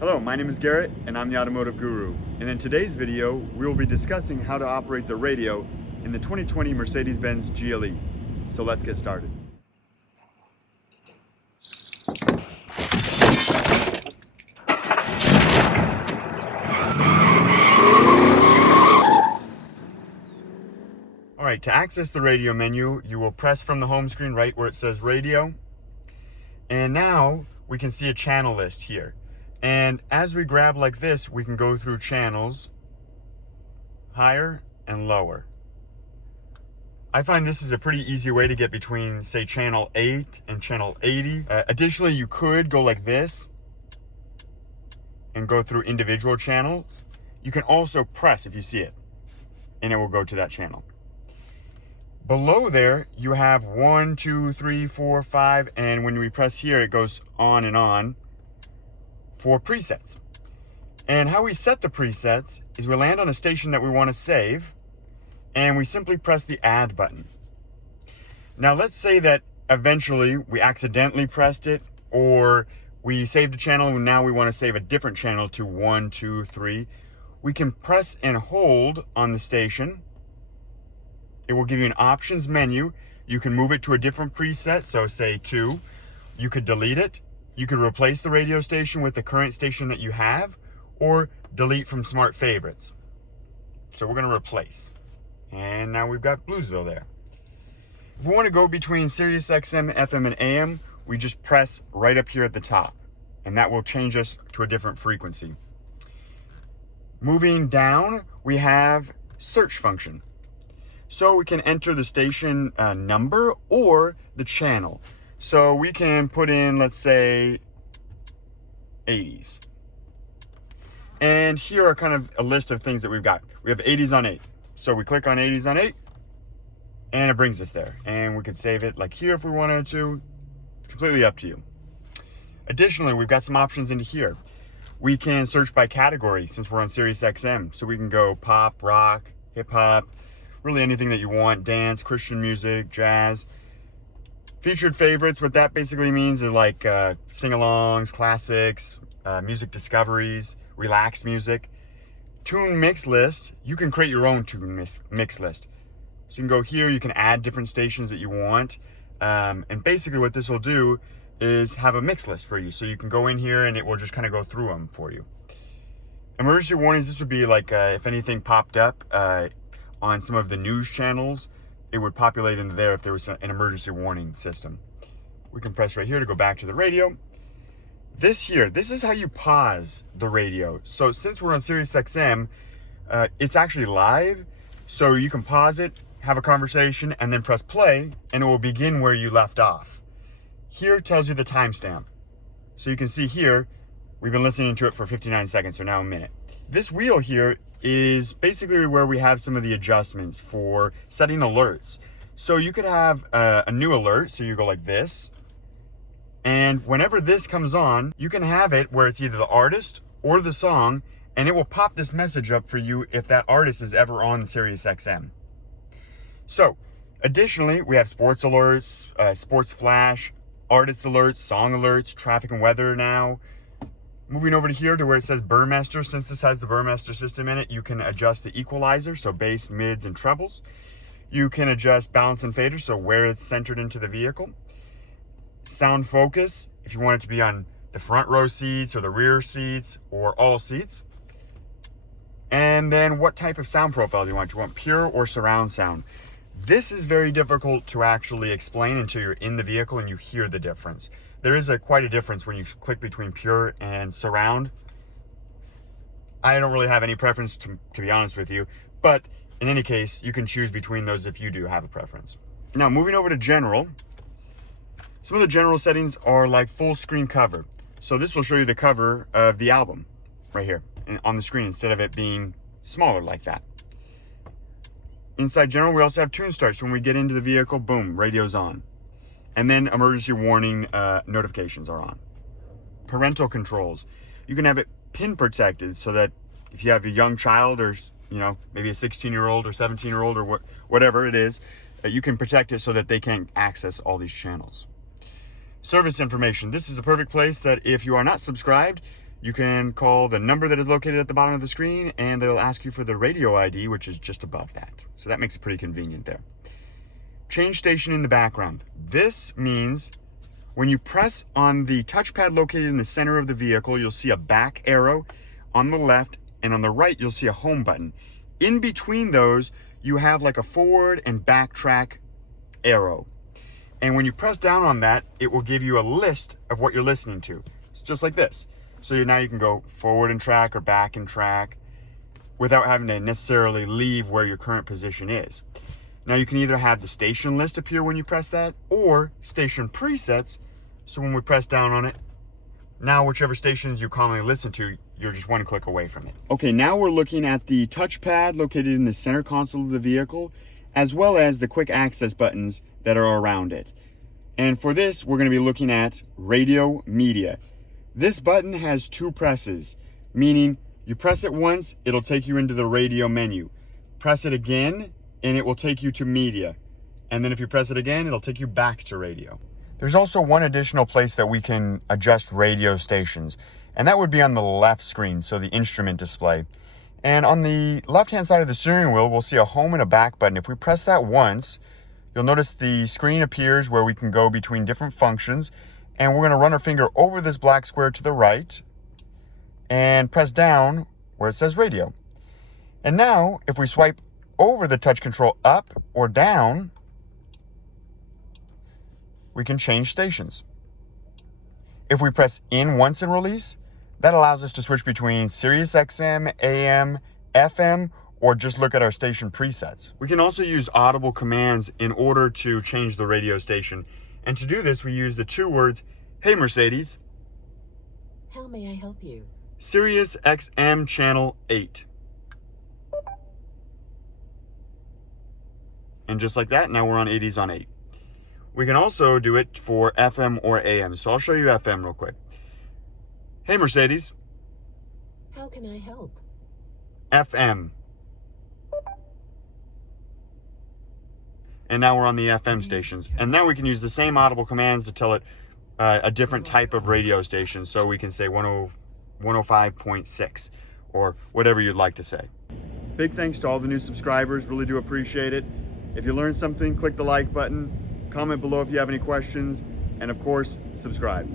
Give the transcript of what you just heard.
Hello, my name is Garrett and I'm the Automotive Guru. And in today's video, we will be discussing how to operate the radio in the 2020 Mercedes-Benz GLE. So let's get started. All right, to access the radio menu, you will press from the home screen right where it says radio. And now we can see a channel list here. And as we grab like this, we can go through channels higher and lower. I find this is a pretty easy way to get between, say, channel 8 and channel 80. Additionally, you could go like this and go through individual channels. You can also press if you see it, and it will go to that channel. Below there, you have 1, 2, 3, 4, 5, and when we press here, it goes on and on for presets. And how we set the presets is we land on a station that we want to save, and we simply press the add button. Now let's say that eventually we accidentally pressed it, or we saved a channel and now we want to save a different channel to 1, 2, 3. We can press and hold on the station. It will give you an options menu. You can move it to a different preset, so say 2. You could delete it. You could replace the radio station with the current station that you have, or delete from smart favorites. So we're going to replace. And now we've got Bluesville there. If we want to go between Sirius XM, FM, and AM, we just press right up here at the top, and that will change us to a different frequency. Moving down, we have search function. So we can enter the station number or the channel. So we can put in, let's say, 80s. And here are kind of a list of things that we've got. We have 80s on 8. So we click on 80s on 8, and it brings us there. And we could save it like here if we wanted to. It's completely up to you. Additionally, we've got some options into here. We can search by category since we're on Sirius XM. So we can go pop, rock, hip hop, really anything that you want, dance, Christian music, jazz. Featured favorites, what that basically means is like sing-alongs, classics, music discoveries, relaxed music. Tune mix list, you can create your own tune mix list. So you can go here, you can add different stations that you want. And basically what this will do is have a mix list for you. So you can go in here and it will just kind of go through them for you. Emergency warnings, this would be like if anything popped up on some of the news channels, it would populate into there if there was an emergency warning system. We can press right here to go back to the radio. This is how you pause the radio. So since we're on Sirius XM, it's actually live. So you can pause it, have a conversation, and then press play, and it will begin where you left off. Here it tells you the timestamp. So you can see here, we've been listening to it for 59 seconds, so now a minute. This wheel here is basically where we have some of the adjustments for setting alerts. So you could have a new alert, so you go like this, and whenever this comes on, you can have it where it's either the artist or the song, and it will pop this message up for you if that artist is ever on Sirius XM. So additionally, we have sports alerts, sports flash, artist alerts, song alerts, traffic and weather now. Moving over to here to where it says Burmester, since this has the Burmester system in it, you can adjust the equalizer, so bass, mids, and trebles. You can adjust balance and fader, so where it's centered into the vehicle. Sound focus, if you want it to be on the front row seats or the rear seats or all seats. And then what type of sound profile do you want? Do you want pure or surround sound? This is very difficult to actually explain until you're in the vehicle and you hear the difference. There is quite a difference when you click between pure and surround. I don't really have any preference to be honest with you, but in any case, you can choose between those if you do have a preference. Now, moving over to general, some of the general settings are like full screen cover. So this will show you the cover of the album right here on the screen instead of it being smaller like that. Inside general, we also have tune starts. When we get into the vehicle, boom, radio's on. And then emergency warning notifications are on. Parental controls. You can have it pin protected so that if you have a young child or, maybe a 16-year-old or 17-year-old or whatever it is, you can protect it so that they can't access all these channels. Service information. This is a perfect place that if you are not subscribed, you can call the number that is located at the bottom of the screen, and they'll ask you for the radio ID, which is just above that. So that makes it pretty convenient there. Change station in the background. This means when you press on the touchpad located in the center of the vehicle, you'll see a back arrow on the left, and on the right, you'll see a home button. In between those, you have like a forward and backtrack arrow. And when you press down on that, it will give you a list of what you're listening to. It's just like this. So now you can go forward and track or back and track without having to necessarily leave where your current position is. Now you can either have the station list appear when you press that, or station presets. So when we press down on it, now whichever stations you commonly listen to, you're just one click away from it. Okay, now we're looking at the touchpad located in the center console of the vehicle, as well as the quick access buttons that are around it. And for this, we're going to be looking at radio media. This button has 2 presses, meaning you press it once, it'll take you into the radio menu. Press it again, and it will take you to media. And then if you press it again, it'll take you back to radio. There's also one additional place that we can adjust radio stations, and that would be on the left screen, so the instrument display. And on the left-hand side of the steering wheel, we'll see a home and a back button. If we press that once, you'll notice the screen appears where we can go between different functions, and we're going to run our finger over this black square to the right and press down where it says radio. And now, if we swipe over the touch control up or down, we can change stations. If we press in once and release, that allows us to switch between Sirius XM, AM, FM, or just look at our station presets. We can also use Audible Commands in order to change the radio station. And to do this, we use the 2 words, "Hey Mercedes." How may I help you? Sirius XM channel 8. And just like that, now we're on 80s on 8. We can also do it for FM or AM. So I'll show you FM real quick. "Hey Mercedes." How can I help? FM. And now we're on the FM stations. And now we can use the same Audible Commands to tell it a different type of radio station. So we can say 105.6 or whatever you'd like to say. Big thanks to all the new subscribers. Really do appreciate it. If you learned something, click the like button, comment below if you have any questions, and of course, subscribe.